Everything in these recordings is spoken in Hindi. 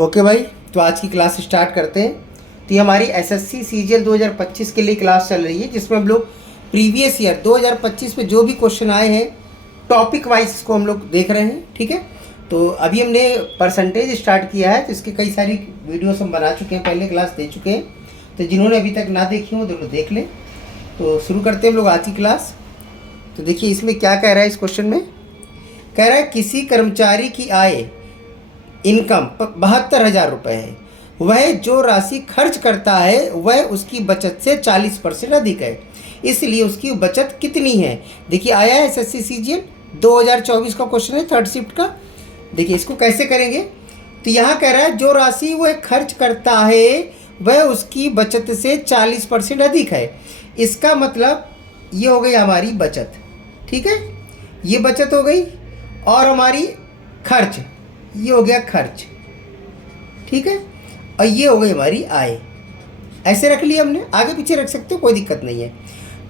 ओके भाई, तो आज की क्लास स्टार्ट करते हैं। तो ये हमारी एसएससी सीजीएल 2025 के लिए क्लास चल रही है, जिसमें हम लोग प्रीवियस ईयर 2025 में जो भी क्वेश्चन आए हैं टॉपिक वाइज इसको हम लोग देख रहे हैं। ठीक है, तो अभी हमने परसेंटेज स्टार्ट किया है, तो इसकी कई सारी वीडियोस हम बना चुके हैं, पहले क्लास दे चुके हैं। तो जिन्होंने अभी तक ना देखी हो तो लोग देख लें। तो शुरू करते हैं हम लोग आज की क्लास। तो देखिए इसमें क्या कह रहा है, इस क्वेश्चन में कह रहा है किसी कर्मचारी की आय इनकम 72,000 रुपये है, वह जो राशि खर्च करता है वह उसकी बचत से 40% अधिक है, इसलिए उसकी बचत कितनी है। देखिए आया है एसएससी सीजीएल 2024 का क्वेश्चन है, थर्ड शिफ्ट का। देखिए इसको कैसे करेंगे, तो यहाँ कह रहा है जो राशि वह खर्च करता है वह उसकी बचत से 40% अधिक है। इसका मतलब ये हो गई हमारी बचत। ठीक है, ये बचत हो गई, और हमारी खर्च, ये हो गया खर्च। ठीक है, और ये हो गई हमारी आय। ऐसे रख लिया हमने, आगे पीछे रख सकते हो, कोई दिक्कत नहीं है।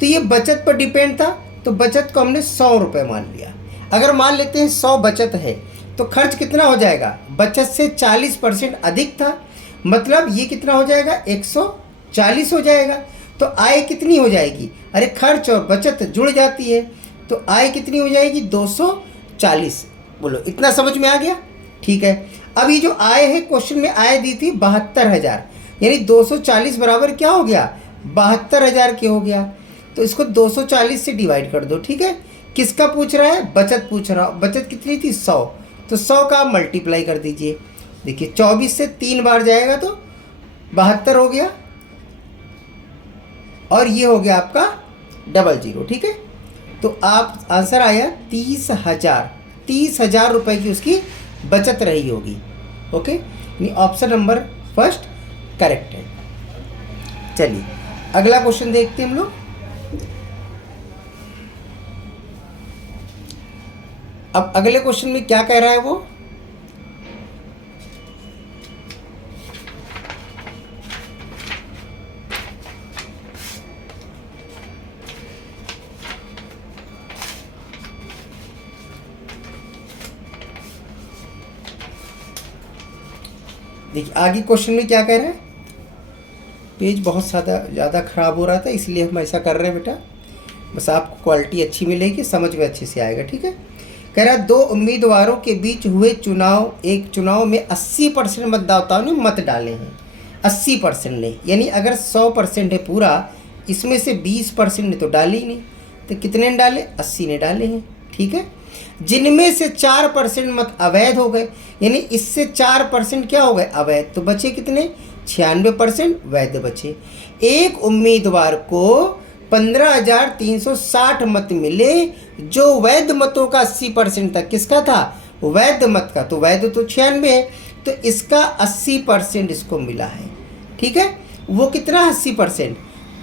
तो ये बचत पर डिपेंड था, तो बचत को हमने 100 रुपये मान लिया। अगर मान लेते हैं 100 बचत है तो खर्च कितना हो जाएगा, बचत से 40% अधिक था, मतलब ये कितना हो जाएगा 140 हो जाएगा। तो आय कितनी हो जाएगी, अरे खर्च और बचत जुड़ जाती है, तो आय कितनी हो जाएगी 240। बोलो इतना समझ में आ गया। ठीक है, अब ये जो आय है, क्वेश्चन में आय दी थी 72,000, यानी 240 बराबर क्या हो गया 72,000 के हो गया। तो इसको 240 से डिवाइड कर दो। ठीक है, किसका पूछ रहा है, बचत पूछ रहा। बचत कितनी थी 100, तो 100 का आप मल्टीप्लाई कर दीजिए। देखिए 24 से 3 बार जाएगा तो 72 हो गया, और ये हो गया आपका 00। ठीक है, तो आप आंसर आया 30,000 रुपये की उसकी बचत रही होगी। Okay, option number first correct है। चलिए अगला क्वेश्चन देखते हैं हम लोग। अब अगले क्वेश्चन में क्या कह रहा है वो, देखिए आगे क्वेश्चन में क्या कह रहा है। पेज बहुत ज़्यादा ख़राब हो रहा था, इसलिए हम ऐसा कर रहे हैं बेटा, बस आपको क्वालिटी अच्छी मिलेगी, समझ में अच्छे से आएगा। ठीक है, कह रहा है 2 उम्मीदवारों के बीच हुए चुनाव, एक चुनाव में 80% मतदाताओं ने मत डाले हैं। 80% ने, यानी अगर 100% है पूरा, इसमें से 20% ने तो डाले ही नहीं, तो कितने ने डाले, 80 ने डाले हैं। ठीक है, जिनमें से 4% मत अवैध हो गए, यानी इससे 4% क्या हो गए अवैध, तो बचे कितने 96% वैध बचे। एक उम्मीदवार को 15,360 मत मिले, जो वैध मतों का 80% तक किसका था, वैध मत का, तो वैध तो 96 है, तो इसका 80% इसको मिला है। ठीक है, वो कितना 80%,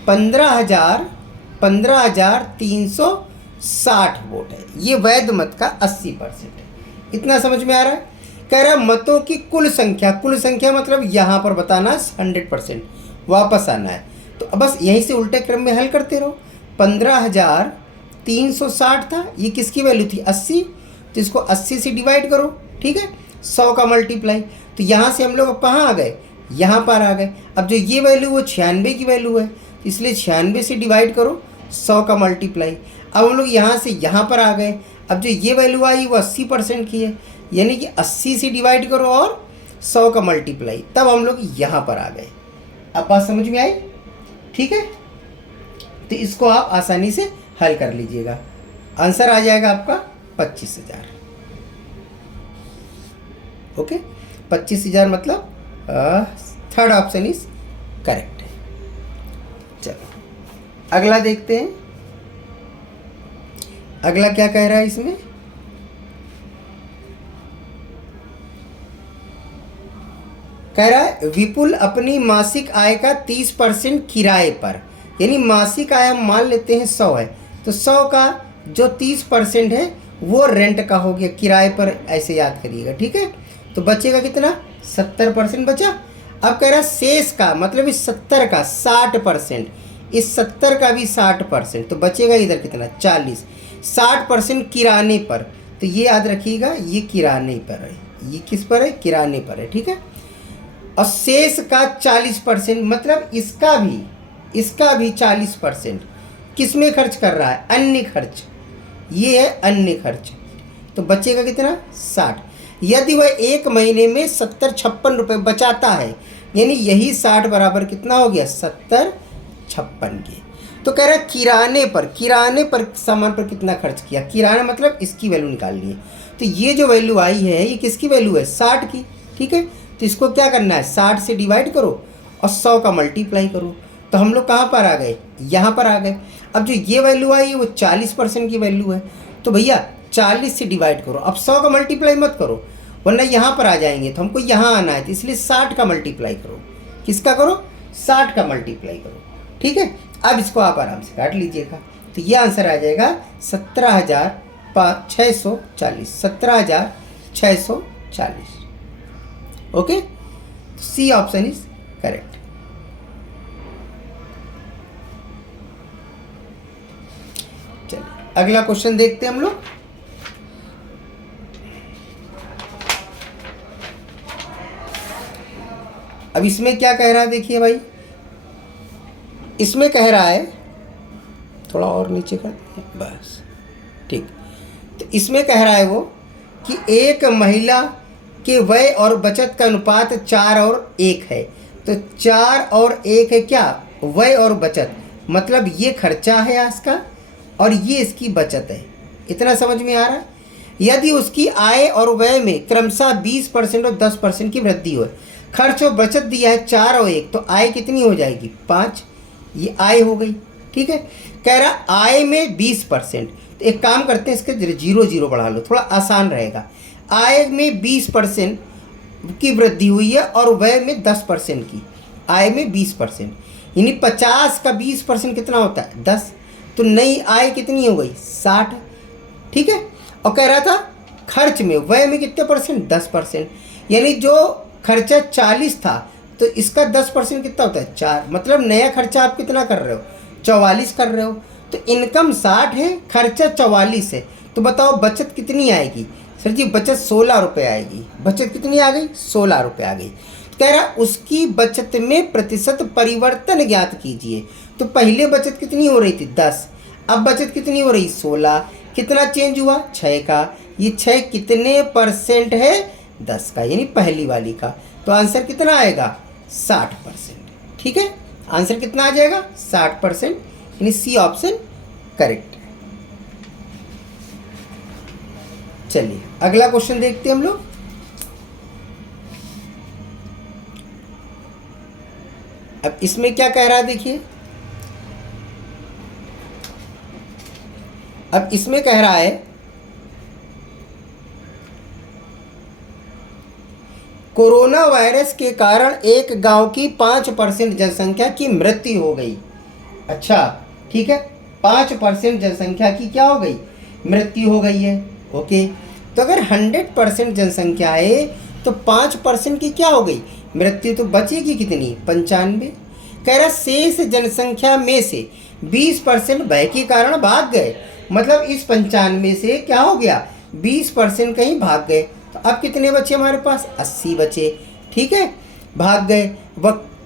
15,360 वोट है, ये वैध मत का 80% है। इतना समझ में आ रहा है। कह रहा है मतों की कुल संख्या, कुल संख्या मतलब यहाँ पर बताना 100%, वापस आना है, तो बस यहीं से उल्टे क्रम में हल करते रहो। 15,360 था, ये किसकी वैल्यू थी 80, तो इसको 80 से डिवाइड करो। ठीक है, 100 का मल्टीप्लाई, तो यहाँ से हम लोग अब कहाँ आ गए, यहाँ पर आ गए। अब जो ये वैल्यू वो 96 की वैल्यू है, तो इसलिए 96 से डिवाइड करो, 100 का मल्टीप्लाई। अब हम लोग यहाँ से यहाँ पर आ गए, अब जो ये वैल्यू आई वो 80% की है, यानी कि 80 से डिवाइड करो और 100 का मल्टीप्लाई, तब हम लोग यहाँ पर आ गए। अब बात समझ में आई। ठीक है, तो इसको आप आसानी से हल कर लीजिएगा, आंसर आ जाएगा आपका 25,000। ओके, 25,000 मतलब थर्ड ऑप्शन इज करेक्ट है। चलो अगला देखते हैं, अगला क्या कह रहा है इसमें। कह रहा है विपुल अपनी मासिक आय का 30% किराए पर, यानी मासिक आय हम मान लेते हैं 100 है, तो 100 का जो 30% है वो रेंट का हो गया, किराए पर, ऐसे याद करिएगा। ठीक है, तो बचेगा कितना 70% बचा। अब कह रहा है शेष का मतलब इस 70 का 60%, इस 70 का भी 60%, तो बचेगा इधर कितना 40। 60% किराने पर, तो ये याद रखिएगा, ये किराने पर है, ये किस पर है, किराने पर है। ठीक है, और शेष का 40%, मतलब इसका भी 40% किस में खर्च कर रहा है? अन्य खर्च। ये है अन्य खर्च। तो बचेगा कितना? 60। यदि वह एक महीने में 70-56 रुपये बचाता है, यानी यही 60 बराबर कितना हो गया? 70-56 के। तो कह रहा है किराने पर सामान पर कितना खर्च किया। किराना मतलब इसकी वैल्यू निकालनी है। तो ये जो वैल्यू आई है ये किसकी वैल्यू है? 60 की। ठीक है, तो इसको क्या करना है? 60 से डिवाइड करो और 100 का मल्टीप्लाई करो। तो हम लोग कहाँ पर आ गए? यहाँ पर आ गए। अब जो ये वैल्यू आई वो 40% की वैल्यू है। तो भैया 40 से डिवाइड करो, अब 100 का मल्टीप्लाई मत करो वरना यहाँ पर आ जाएंगे। तो हमको यहाँ आना है, तो इसलिए 60 का मल्टीप्लाई करो। किसका करो? 60 का मल्टीप्लाई करो। ठीक है, अब इसको आप आराम से काट लीजिएगा। तो ये आंसर आ जाएगा 17,640। 17,640। Okay, C option is correct. चलिए अगला क्वेश्चन देखते हैं हम लोग। अब इसमें क्या कह रहा है देखिए भाई, इसमें कह रहा है, थोड़ा और नीचे कर बस, ठीक। तो इसमें कह रहा है वो कि एक महिला के व्यय और बचत का अनुपात 4 और 1 है। तो 4 और 1 है क्या? व्यय और बचत, मतलब ये खर्चा है इसका और ये इसकी बचत है। इतना समझ में आ रहा है? यदि उसकी आय और व्यय में क्रमशः 20% और 10% की वृद्धि हो, खर्च और बचत दिया है 4 और 1, तो आय कितनी हो जाएगी? 5। ये आय हो गई। ठीक है, कह रहा आय में 20%। तो एक काम करते हैं, इसके 0 बढ़ा लो, थोड़ा आसान रहेगा। आय में 20% की वृद्धि हुई है और व्यय में 10% की। आय में 20%, यानी 50 का 20% कितना होता है? 10। तो नई आय कितनी हो गई? 60। ठीक है, और कह रहा था खर्च में व्यय में कितने परसेंट? 10%। यानी जो खर्चा 40 था तो इसका 10% कितना होता है? 4। मतलब नया खर्चा आप कितना कर रहे हो? 44 कर रहे हो। तो इनकम 60 है, खर्चा 44 है। तो बताओ बचत कितनी आएगी? सर जी बचत 16 रुपये आएगी। बचत कितनी आ गई? 16 रुपये आ गई। कह रहा उसकी बचत में प्रतिशत परिवर्तन ज्ञात कीजिए। तो पहले बचत कितनी हो रही थी? 10। अब बचत कितनी हो रही? 16। कितना चेंज हुआ? 6 का। ये 6 कितने परसेंट है? 10 का, यानी पहली वाली का। तो आंसर कितना आएगा? 60%। ठीक है, आंसर कितना आ जाएगा? 60%, यानी सी ऑप्शन करेक्ट है। चलिए अगला क्वेश्चन देखते हैं हम लोग। अब इसमें क्या कह रहा है देखिए, अब इसमें कह रहा है कोरोना वायरस के कारण एक गांव की 5% जनसंख्या की मृत्यु हो गई। अच्छा ठीक है, 5% जनसंख्या की क्या हो गई? मृत्यु हो गई है। ओके, तो अगर 100% जनसंख्या है तो 5% की क्या हो गई? मृत्यु। तो बचेगी कितनी? 95। कह रहा शेष जनसंख्या में से 20% भय के कारण भाग गए। मतलब इस 95 से क्या हो गया? 20% कहीं भाग गए। तो अब कितने बचे हमारे पास? 80 बचे। ठीक है, भाग गए।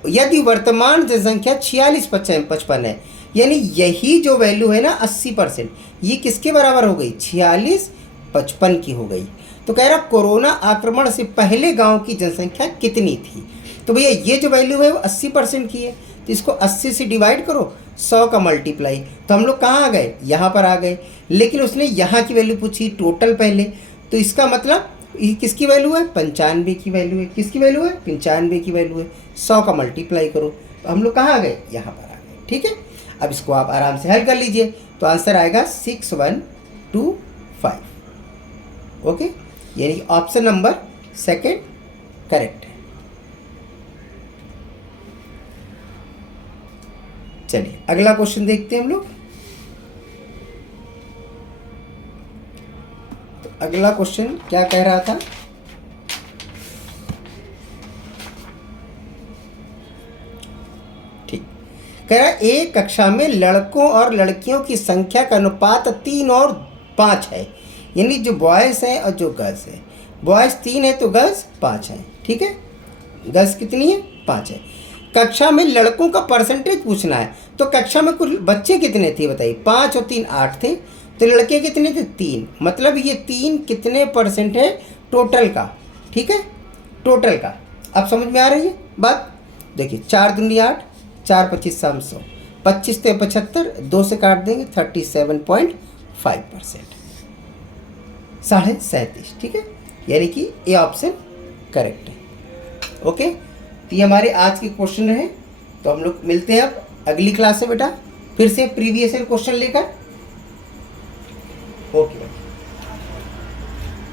यदि वर्तमान जनसंख्या 46-55 है, यानी यही जो वैल्यू है ना 80%, ये किसके बराबर हो गई? 46-55 की हो गई। तो कह रहा कोरोना आक्रमण से पहले गांव की जनसंख्या कितनी थी? तो भैया ये जो वैल्यू है वो 80% की है, तो इसको 80 से डिवाइड करो, 100 का मल्टीप्लाई। तो हम लोग कहाँ आ गए? यहाँ पर आ गए। लेकिन उसने यहाँ की वैल्यू पूछी टोटल पहले, तो इसका मतलब ये किसकी वैल्यू है? 95 की वैल्यू है। किसकी वैल्यू है? 95 की वैल्यू है। 100 का मल्टीप्लाई करो, तो हम लोग कहाँ आ गए? यहाँ पर आ गए। ठीक है, अब इसको आप आराम से हल कर लीजिए, तो आंसर आएगा 6125। ओके, यानी ऑप्शन नंबर सेकंड करेक्ट है। चलिए अगला क्वेश्चन देखते हैं हम लोग। तो अगला क्वेश्चन क्या कह रहा था? ठीक, कह रहा एक कक्षा में लड़कों और लड़कियों की संख्या का अनुपात 3 और 5 है, यानी जो बॉयज़ हैं और जो गर्ल्स हैं। बॉयज़ 3 है तो गर्ल्स 5 हैं। ठीक है, 10 कितनी है? 5 है। कक्षा में लड़कों का परसेंटेज पूछना है, तो कक्षा में कुल बच्चे कितने थे बताइए? 5 और 3 8 थे, तो लड़के कितने थे? 3। मतलब ये 3 कितने परसेंट है टोटल का? ठीक है, टोटल का। अब समझ में आ रही है बात? देखिए 4 दूनी 8, 4 25 300, 25 ते 75, 2 से काट देंगे 37.5%, 37.5। ठीक है, यानी कि ये ऑप्शन करेक्ट है। ओके, तो ये हमारे आज के क्वेश्चन रहे। तो हम लोग मिलते हैं अब अगली क्लास में बेटा, फिर से प्रीवियस ईयर क्वेश्चन लेकर।